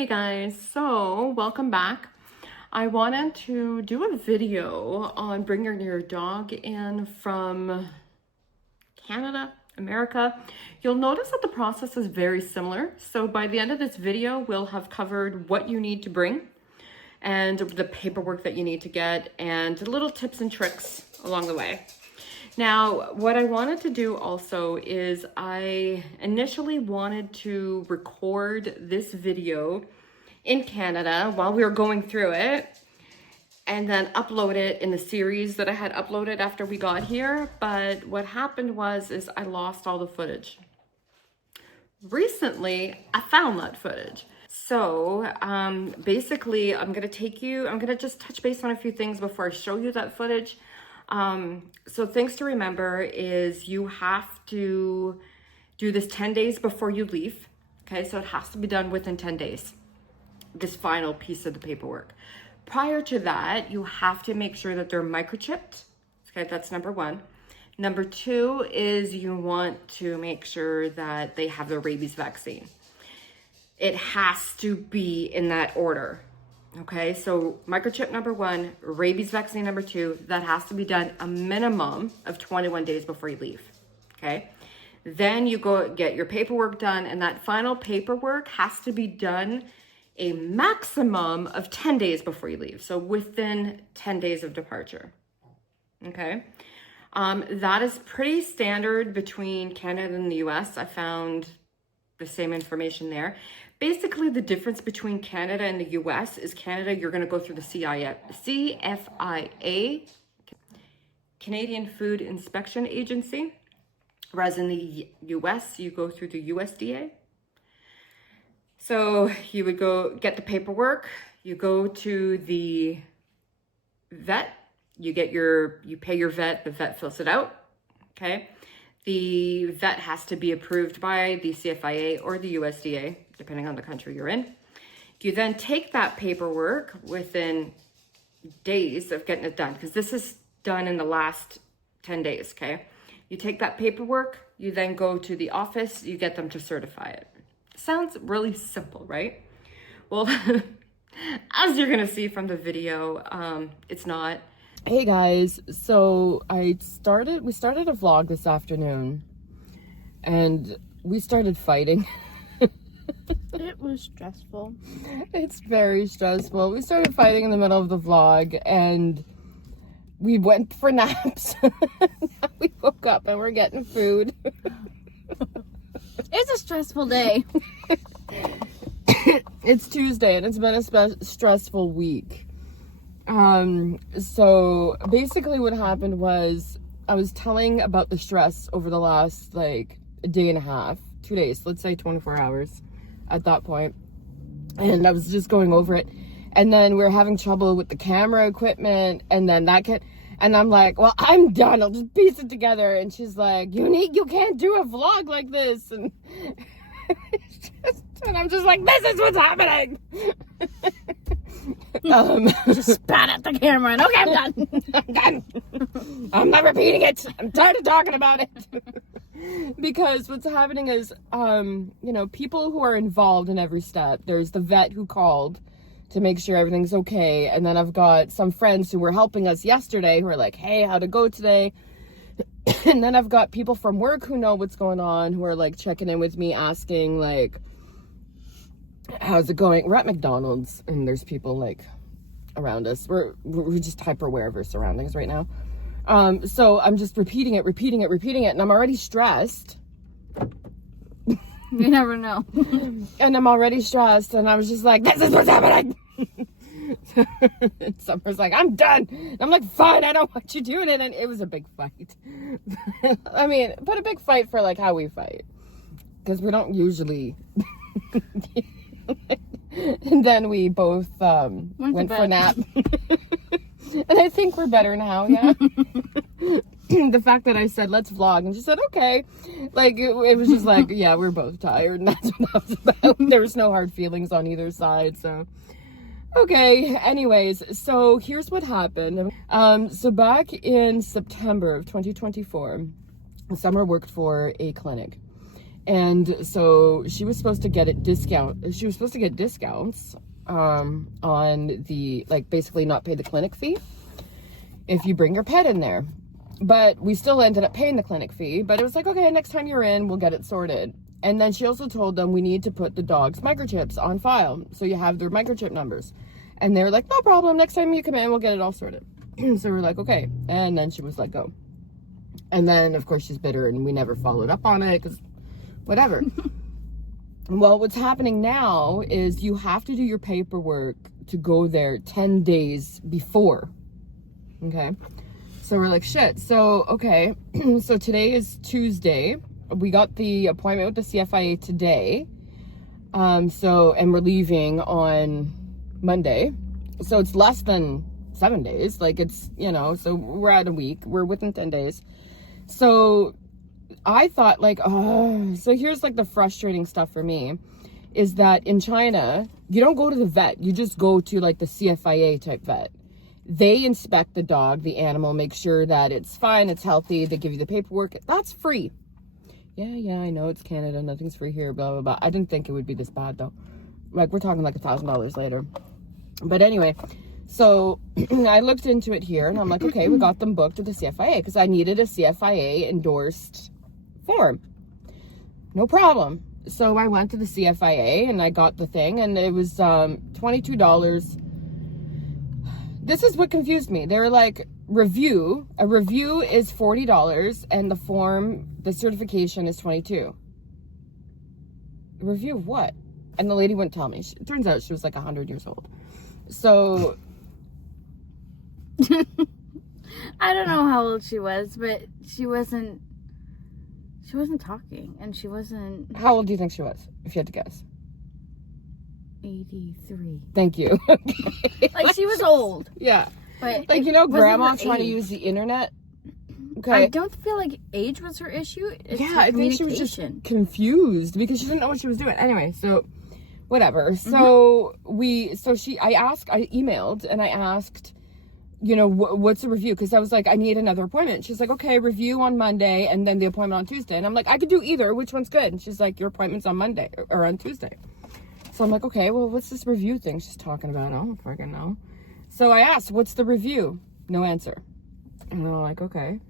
Hey guys, so welcome back. I wanted to do a video on bringing your dog in from Canada, America. You'll notice that the process is very similar. So by the end of this video, we'll have covered what you need to bring and the paperwork that you need to get and little tips and tricks along the way. Now, what I wanted to do also is I initially wanted to record this video in Canada while we were going through it and then upload it in the series that I had uploaded after we got here. But what happened is I lost all the footage. Recently, I found that footage. So basically, I'm going to just touch base on a few things before I show you that footage. So things to remember is you have to do this 10 days before you leave. Okay, so it has to be done within 10 days, this final piece of the paperwork. Prior to that, you have to make sure that they're microchipped. Okay, that's number one. Number two is you want to make sure that they have the rabies vaccine. It has to be in that order. Okay, so microchip number one, rabies vaccine number two, that has to be done a minimum of 21 days before you leave. Okay, then you go get your paperwork done, and that final paperwork has to be done a maximum of 10 days before you leave. So within 10 days of departure. Okay, that is pretty standard between Canada and the US. I found the same information there. Basically, the difference between Canada and the US is Canada, you're going to go through the CFIA, Canadian Food Inspection Agency, whereas in the US, you go through the USDA. So you would go get the paperwork, you go to the vet, you pay your vet, the vet fills it out, okay? The vet has to be approved by the CFIA or the USDA, depending on the country you're in. You then take that paperwork within days of getting it done, because this is done in the last 10 days, okay? You take that paperwork, you then go to the office, you get them to certify it. Sounds really simple, right? Well, as you're gonna see from the video, it's not. Hey guys, so we started a vlog this afternoon and we started fighting. It was stressful. It's very stressful. We started fighting in the middle of the vlog and we went for naps. We woke up and we're getting food. It's a stressful day. It's Tuesday and it's been a stressful week. So basically what happened was I was telling about the stress over the last a day and a half, 2 days, let's say 24 hours at that point. And I was just going over it. And then we were having trouble with the camera equipment, and then and I'm like, well, I'm done. I'll just piece it together. And she's like, you can't do a vlog like this. And and I'm just like, this is what's happening. Just spat at the camera and okay, I'm done. I'm done. I'm not repeating it. I'm tired of talking about it. Because what's happening is, people who are involved in every step. There's the vet who called to make sure everything's okay. And then I've got some friends who were helping us yesterday who are like, hey, how'd it go today? And then I've got people from work who know what's going on, who are checking in with me, asking how's it going? We're at McDonald's and there's people around us. We're just hyper aware of our surroundings right now. So I'm just repeating it, and I'm already stressed. You never know. And I'm already stressed, and I was just like, this is what's happening. And Summer's like, I'm done. And I'm like, fine, I don't want you doing it. And it was a big fight. I mean, but a big fight for how we fight, because we don't usually. And then we both went for a nap. And I think we're better now, yeah. The fact that I said, let's vlog, and she said, okay. It was just yeah, we're both tired, and that's what that was about. There was no hard feelings on either side, so. Okay, anyways, so here's what happened. So back in September of 2024, Summer worked for a clinic. And so she was supposed to get discounts on the, like, basically not pay the clinic fee if you bring your pet in there. But we still ended up paying the clinic fee. But it was like, okay, next time you're in, we'll get it sorted. And then she also told them we need to put the dog's microchips on file, so you have their microchip numbers. And they're like, no problem, next time you come in, we'll get it all sorted. So we're like, okay. And then she was let go. And then, of course, she's bitter, and we never followed up on it, because whatever. Well, what's happening now is you have to do your paperwork to go there 10 days before. Okay? So we're like, shit. So, okay. So today is Tuesday. We got the appointment with the CFIA today. And we're leaving on Monday. So it's less than 7 days. Like, it's, you know, so we're at a week. We're within 10 days. So I thought, like, oh, so here's like the frustrating stuff for me is that in China, you don't go to the vet. You just go to like the CFIA type vet. They inspect the dog, the animal, make sure that it's fine, it's healthy. They give you the paperwork. That's free. Yeah, I know it's Canada. Nothing's free here, blah, blah, blah. I didn't think it would be this bad, though. Like, we're talking like $1,000 later. But anyway, so I looked into it here, and I'm like, okay, we got them booked with the CFIA because I needed a CFIA endorsed form. No problem. So I went to the CFIA, and I got the thing, and it was $22. This is what confused me. They were like, a review is $40, and the form, the certification is $22. A review of what? And the lady wouldn't tell me. It turns out she was like 100 years old. So I don't know how old she was, but she wasn't talking, and she wasn't. How old do you think she was, if you had to guess? 83. Thank you. Like, she was old. Yeah. But like, you know, grandma trying to use the internet. Okay. I don't feel like age was her issue. It's I think she was just confused because she didn't know what she was doing. Anyway, so whatever. So I emailed and I asked, you know, what's the review? Because I was like, I need another appointment. She's like, okay, review on Monday and then the appointment on Tuesday. And I'm like, I could do either. Which one's good? And she's like, your appointment's on Monday or on Tuesday. So I'm like, okay, well, what's this review thing she's talking about? I don't fucking know. So I asked, what's the review? No answer. And I'm like, okay.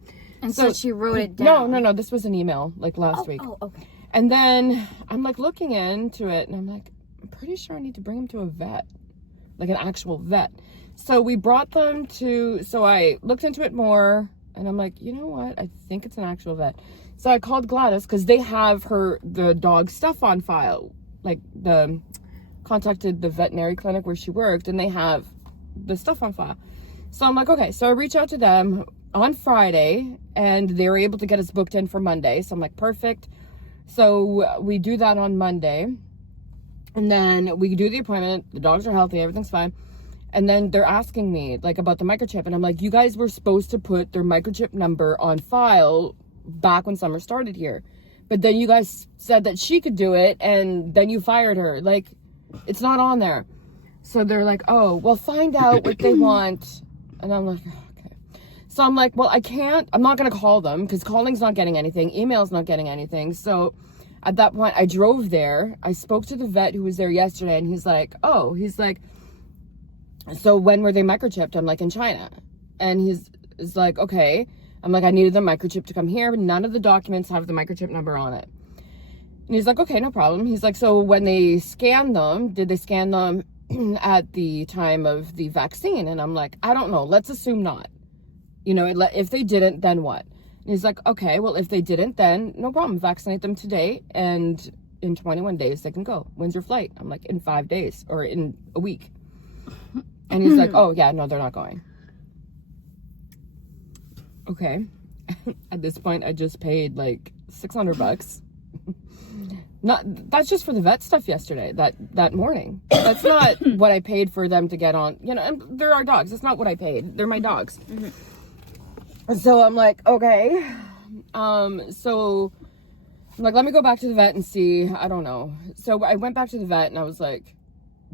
And so she wrote it down. No. This was an email like last week. Oh, okay. And then I'm like looking into it and I'm like, I'm pretty sure I need to bring him to a vet, like an actual vet. So we brought them so I looked into it more and I'm like, you know what? I think it's an actual vet. So I called Gladys because they have the dog stuff on file. Like contacted the veterinary clinic where she worked and they have the stuff on file. So I'm like, okay. So I reach out to them on Friday and they were able to get us booked in for Monday. So I'm like, perfect. So we do that on Monday and then we do the appointment. The dogs are healthy. Everything's fine. And then they're asking me like about the microchip. And I'm like, you guys were supposed to put their microchip number on file back when Summer started here. But then you guys said that she could do it and then you fired her. Like, it's not on there. So they're like, oh, well, find out what they want. And I'm like, okay. So I'm like, well, I'm not going to call them because calling's not getting anything. Email's not getting anything. So at that point, I drove there. I spoke to the vet who was there yesterday and he's like, so when were they microchipped? I'm like, in China. And he's like, okay. I'm like, I needed the microchip to come here, but none of the documents have the microchip number on it. And he's like, okay, no problem. He's like, so when they scanned them, did they scan them at the time of the vaccine? And I'm like, I don't know. Let's assume not. You know, if they didn't, then what? And he's like, okay, well, if they didn't, then no problem. Vaccinate them today, and in 21 days, they can go. When's your flight? I'm like, in 5 days or in a week. And he's like, oh, yeah, no, they're not going. Okay. At this point, I just paid like $600. That's just for the vet stuff yesterday, that morning. That's not what I paid for them to get on, you know, and they're our dogs. That's not what I paid. They're my dogs. So I'm like, okay. So I'm like, let me go back to the vet and see. I don't know. So I went back to the vet and I was like,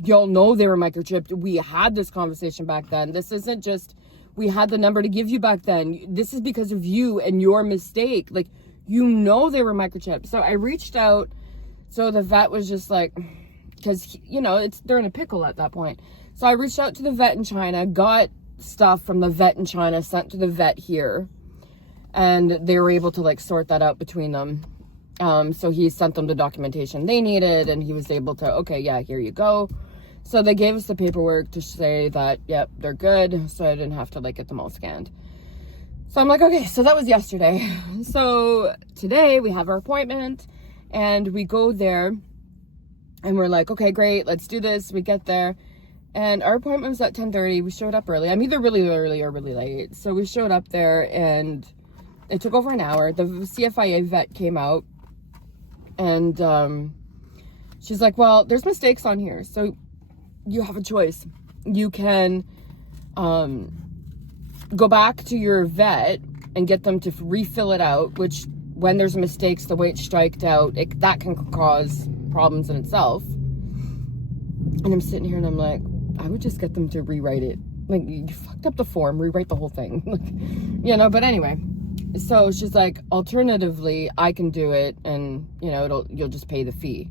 y'all know they were microchipped. We had this conversation back then. This isn't just, we had the number to give you back then. This is because of you and your mistake. Like, You know they were microchipped. So I reached out. So the vet was just like, because, you know, they're in a pickle at that point. So I reached out to the vet in China, got stuff from the vet in China, sent to the vet here. And they were able to, like, sort that out between them. So he sent them the documentation they needed, and he was able to, okay, yeah, here you go. So they gave us the paperwork to say that, yep, they're good. So I didn't have to, like, get them all scanned. So I'm like, okay, so that was yesterday. So today we have our appointment, and we go there, and we're like, okay, great, let's do this. We get there, and our appointment was at 10:30. We showed up early. I'm either really early or really late. So we showed up there, and it took over an hour. The CFIA vet came out, and she's like, well, there's mistakes on here. So you have a choice. You can go back to your vet and get them to refill it out, which when there's mistakes, the way it's striked out, that can cause problems in itself. And I'm sitting here and I'm like, I would just get them to rewrite it. Like, you fucked up the form, rewrite the whole thing. Like, you know, but anyway. So she's like, alternatively, I can do it, and, you know, you'll just pay the fee.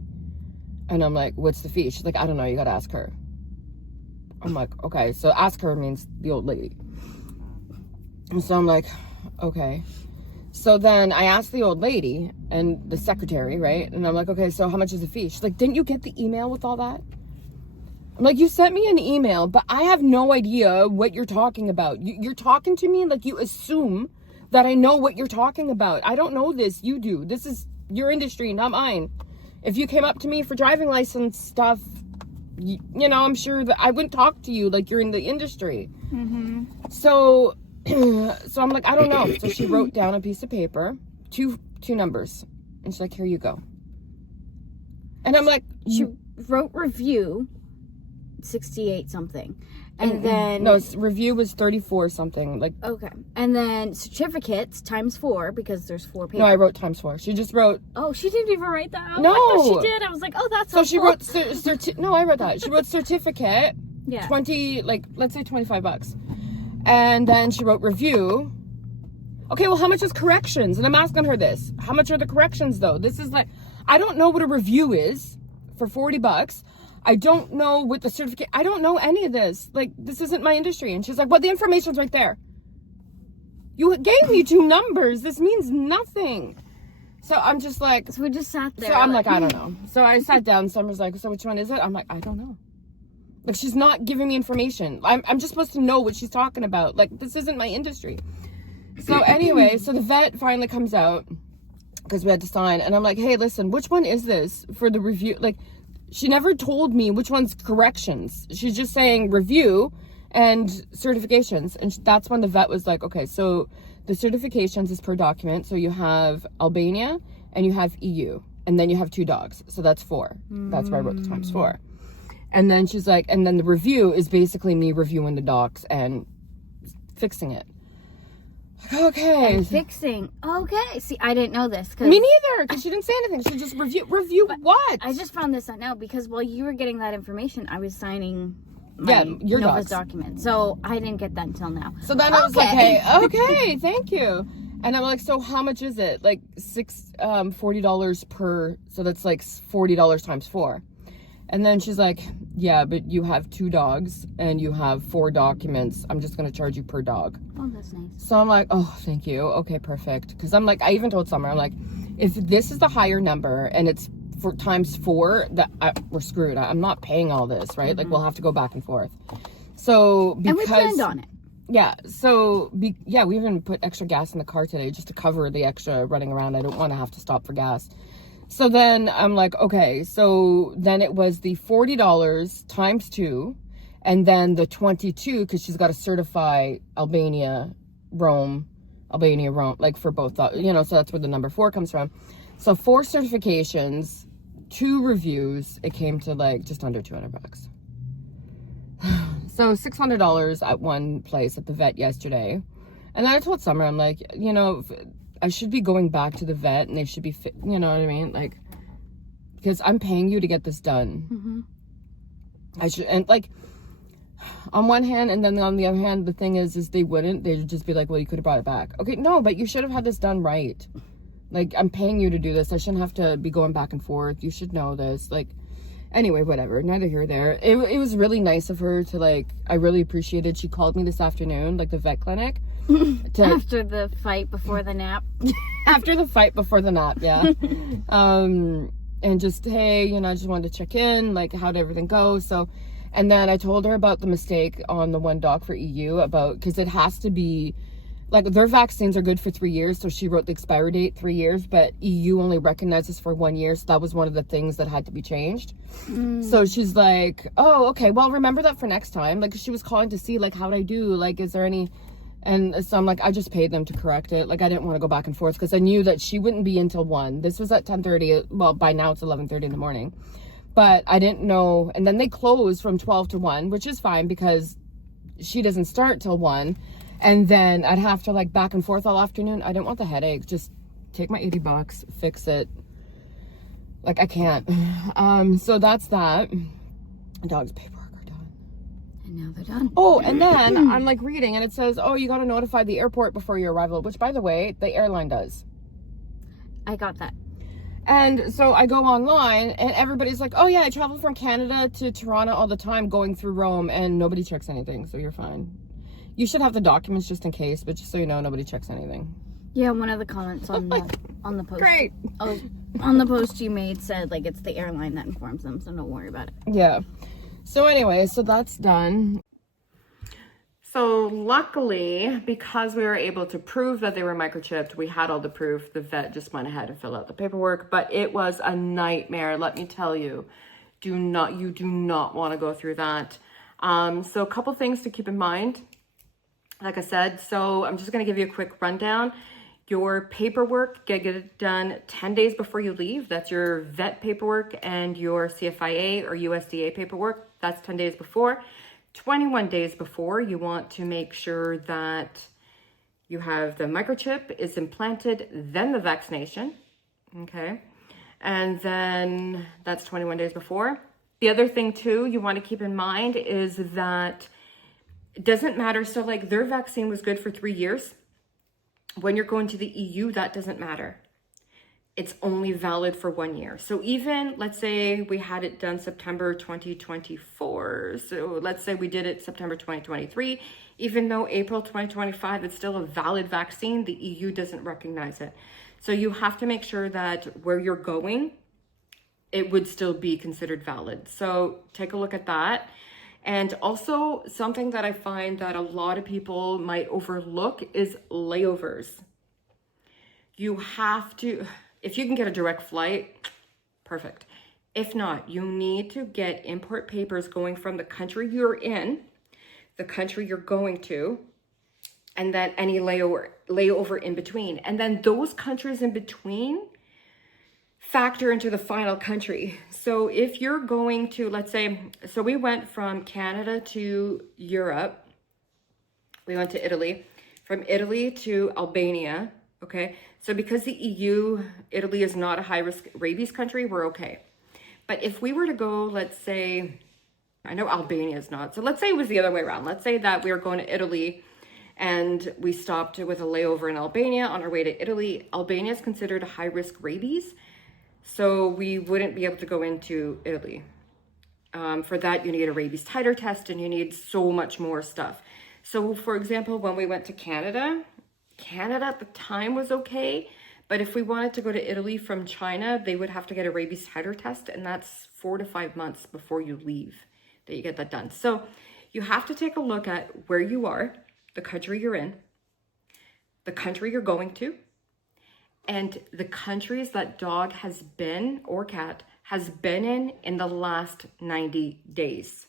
And I'm like, what's the fee? She's like, I don't know, you gotta ask her. I'm like, okay. So ask her means the old lady. And so I'm like, okay. So then I asked the old lady and the secretary, right? And I'm like, okay, so how much is the fee? She's like, didn't you get the email with all that? I'm like, you sent me an email, but I have no idea what you're talking about. You're talking to me like you assume that I know what you're talking about. I don't know this. You do. This is your industry, not mine. If you came up to me for driving license stuff, you know, I'm sure that I wouldn't talk to you like you're in the industry. Mm-hmm. So I'm like, I don't know. So she wrote down a piece of paper, two numbers, and she's like, here you go. And I'm like, she wrote review 68 something, and then no, review was 34 something, like, okay, and then certificates times 4 because there's 4 papers. No, I wrote times 4. She just wrote. Oh, she didn't even write that out. No, I thought she did. I was like, oh, that's so she wrote no, I wrote that. She wrote certificate, yeah, 20, like, let's say $25. And then she wrote review. Okay, well, how much is corrections? And I'm asking her this. How much are the corrections, though? This is like, I don't know what a review is for $40. I don't know what the certificate, I don't know any of this. Like, this isn't my industry. And she's like, well, the information's right there. You gave me 2 numbers. This means nothing. So I'm just like. So we just sat there. So I'm like, I don't know. So I sat down. Summer's like, so which one is it? I'm like, I don't know. Like, she's not giving me information. I'm just supposed to know what she's talking about. Like, this isn't my industry. So anyway, so the vet finally comes out because we had to sign. And I'm like, hey, listen, which one is this for the review? Like, she never told me which one's corrections. She's just saying review and certifications. And that's when the vet was like, okay, so the certifications is per document. So you have Albania and you have EU. And then you have 2 dogs. So that's 4. That's why I wrote the times 4. And then she's like, and then the review is basically me reviewing the docs and fixing it. Okay. And fixing. Okay. See, I didn't know this. Me neither, because she didn't say anything. She just review what? I just found this out now because while you were getting that information, I was signing my your Nova's docs. document. So I didn't get that until now. So then I was like, hey, okay, thank you. And I'm like, so how much is it? Like $40 per, so that's like $40 times 4. And then she's like, yeah, but you have 2 dogs and you have 4 documents. I'm just going to charge you per dog. Oh, that's nice. So I'm like, oh, thank you. Okay, perfect. Because I'm like, I even told Summer, I'm like, if this is the higher number and it's for times 4, we're screwed. I'm not paying all this, right? Mm-hmm. Like, we'll have to go back and forth. So because. And we planned on it. Yeah. So, we even put extra gas in the car today just to cover the extra running around. I don't want to have to stop for gas. So then I'm like, okay, so then it was the $40 times 2, and then the 22, because she's got to certify Albania, Rome, like for both, you know, so that's where the number 4 comes from. So 4 certifications, 2 reviews, it came to like just under $200. So $600 at one place at the vet yesterday. And then I told Summer, I'm like, you know, I should be going back to the vet and they should be you know what I mean? Like, because I'm paying you to get this done. Mm-hmm. I should, and like, on one hand, and then on the other hand, the thing is they'd just be like, well, you could have brought it back. Okay, no, but you should have had this done right. Like, I'm paying you to do this. I shouldn't have to be going back and forth. You should know this. Like, anyway, whatever. Neither here nor there. It was really nice of her to, like, I really appreciated. She called me this afternoon, like, the vet clinic. After the fight before the nap. After the fight before the nap, yeah. And just, hey, you know, I just wanted to check in, like, how'd everything go? So, and then I told her about the mistake on the one dog for EU about, because it has to be, like, their vaccines are good for 3 years, so she wrote the expiry date 3 years, but EU only recognizes for 1 year, so that was one of the things that had to be changed. So she's like, oh, okay, well, remember that for next time. Like, she was calling to see, like, how'd I do? Like, is there any... And so I'm like, I just paid them to correct it. Like, I didn't want to go back and forth because I knew that she wouldn't be until 1. This was at 10:30. Well, by now it's 11:30 in the morning. But I didn't know. And then they close from 12 to 1, which is fine because she doesn't start till 1. And then I'd have to, like, back and forth all afternoon. I didn't want the headache. Just take my $80, fix it. Like, I can't. So that's that. Dog's paperwork. And now they're done. Oh, and then I'm like reading and it says, oh, you got to notify the airport before your arrival, which, by the way, the airline does. I got that. And so I go online and everybody's like, oh yeah, I travel from Canada to Toronto all the time going through Rome, and nobody checks anything, so you're fine. You should have the documents just in case, but just so you know, nobody checks anything. Yeah, one of the comments on the post. Great. Oh, on the post you made said, like, it's the airline that informs them, so don't worry about it. Yeah. So anyway, so that's done. So luckily, because we were able to prove that they were microchipped, we had all the proof. The vet just went ahead and filled out the paperwork, but it was a nightmare. Let me tell you, you do not want to go through that. So a couple things to keep in mind. Like I said, so I'm just going to give you a quick rundown. Your paperwork, get it done 10 days before you leave. That's your vet paperwork, and your CFIA or USDA paperwork. That's 10 days before. 21 days before, you want to make sure that you have the microchip is implanted, then the vaccination. Okay. And then that's 21 days before. The other thing too, you want to keep in mind is that it doesn't matter. So, like, their vaccine was good for 3 years. When you're going to the EU, that doesn't matter. It's only valid for 1 year. So even, let's say we had it done September 2024. So let's say we did it September 2023. Even though April 2025 is still a valid vaccine, the EU doesn't recognize it. So you have to make sure that where you're going, it would still be considered valid. So take a look at that. And also, something that I find that a lot of people might overlook is layovers. You have to, if you can get a direct flight, perfect. If not, you need to get import papers going from the country you're in, the country you're going to, and then any layover in between. And then those countries in between factor into the final country. So if you're going to, let's say, so we went from Canada to Europe, we went to Italy, from Italy to Albania, okay? So because the EU, Italy is not a high-risk rabies country, we're okay. But if we were to go, let's say, I know Albania is not, so let's say it was the other way around. Let's say that we were going to Italy and we stopped with a layover in Albania on our way to Italy. Albania is considered a high-risk rabies, so we wouldn't be able to go into Italy. For that, you need a rabies titer test and you need so much more stuff. So for example, when we went to Canada at the time was okay. But if we wanted to go to Italy from China, they would have to get a rabies titer test. And that's 4 to 5 months before you leave that you get that done. So you have to take a look at where you are, the country you're in, the country you're going to, and the countries that dog has been, or cat, has been in the last 90 days.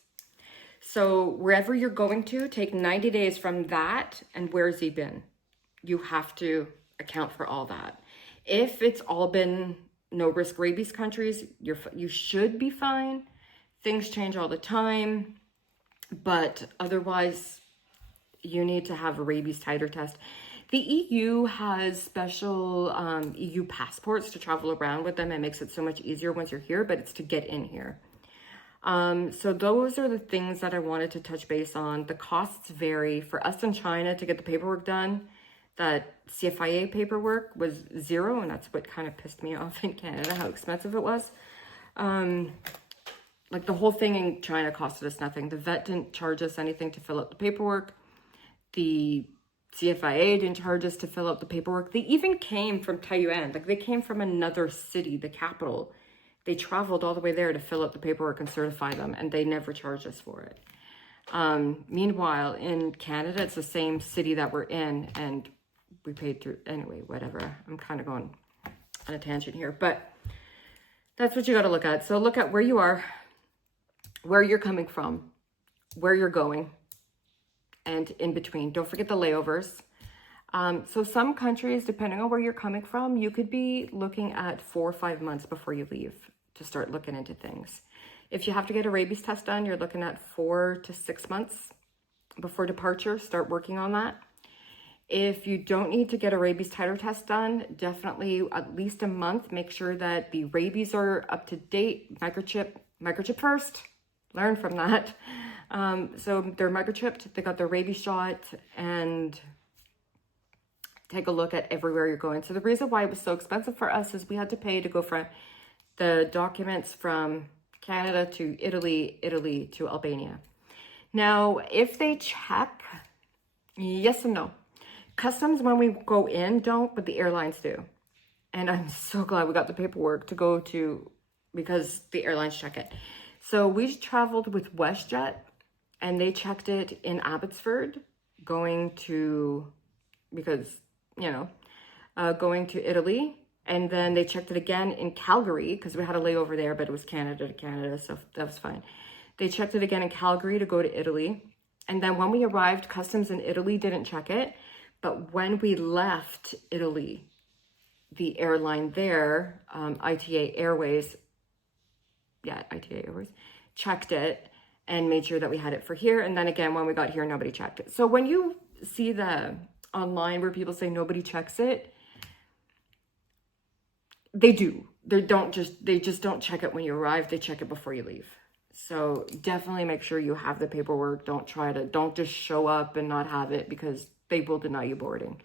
So wherever you're going to, take 90 days from that, and where's he been? You have to account for all that. If it's all been no-risk rabies countries, you should be fine. Things change all the time, but otherwise, you need to have a rabies titer test. The EU has special EU passports to travel around with them. It makes it so much easier once you're here, but it's to get in here. So those are the things that I wanted to touch base on. The costs vary. For us in China to get the paperwork done, that CFIA paperwork was zero, and that's what kind of pissed me off in Canada, how expensive it was. Like the whole thing in China costed us nothing. The vet didn't charge us anything to fill out the paperwork. The CFIA didn't charge us to fill out the paperwork. They even came from Taiyuan, like they came from another city, the capital. They traveled all the way there to fill out the paperwork and certify them, and they never charged us for it. Meanwhile, in Canada, it's the same city that we're in, and we paid through, anyway, whatever. I'm kind of going on a tangent here, but that's what you got to look at. So look at where you are, where you're coming from, where you're going, and in between. Don't forget the layovers. So some countries, depending on where you're coming from, you could be looking at 4 or 5 months before you leave to start looking into things. If you have to get a rabies test done, you're looking at 4 to 6 months before departure. Start working on that. If you don't need to get a rabies titer test done, definitely at least a month. Make sure that the rabies are up to date. Microchip first. Learn from that. So they're microchipped. They got their rabies shot, and take a look at everywhere you're going. So the reason why it was so expensive for us is we had to pay to go from the documents from Canada to Italy, Italy to Albania. Now, if they check, yes and no. Customs, when we go in, don't, but the airlines do. And I'm so glad we got the paperwork to go to, because the airlines check it. So we traveled with WestJet, and they checked it in Abbotsford, going to, because, you know, going to Italy. And then they checked it again in Calgary, because we had a layover there, but it was Canada to Canada, so that was fine. They checked it again in Calgary to go to Italy. And then when we arrived, customs in Italy didn't check it. But when we left Italy, the airline there, ITA Airways, checked it and made sure that we had it for here. And then again, when we got here, nobody checked it. So when you see the online where people say nobody checks it, they do. They just don't check it when you arrive. They check it before you leave. So definitely make sure you have the paperwork. Don't just show up and not have it, because they will deny you boarding.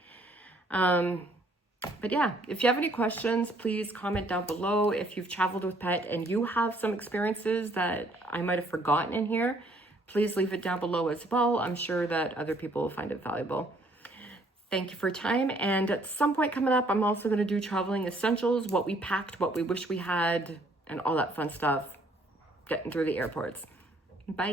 But yeah, if you have any questions, please comment down below. If you've traveled with pet and you have some experiences that I might have forgotten in here, please leave it down below as well. I'm sure that other people will find it valuable. Thank you for your time. And at some point coming up, I'm also going to do traveling essentials, what we packed, what we wish we had, and all that fun stuff, getting through the airports.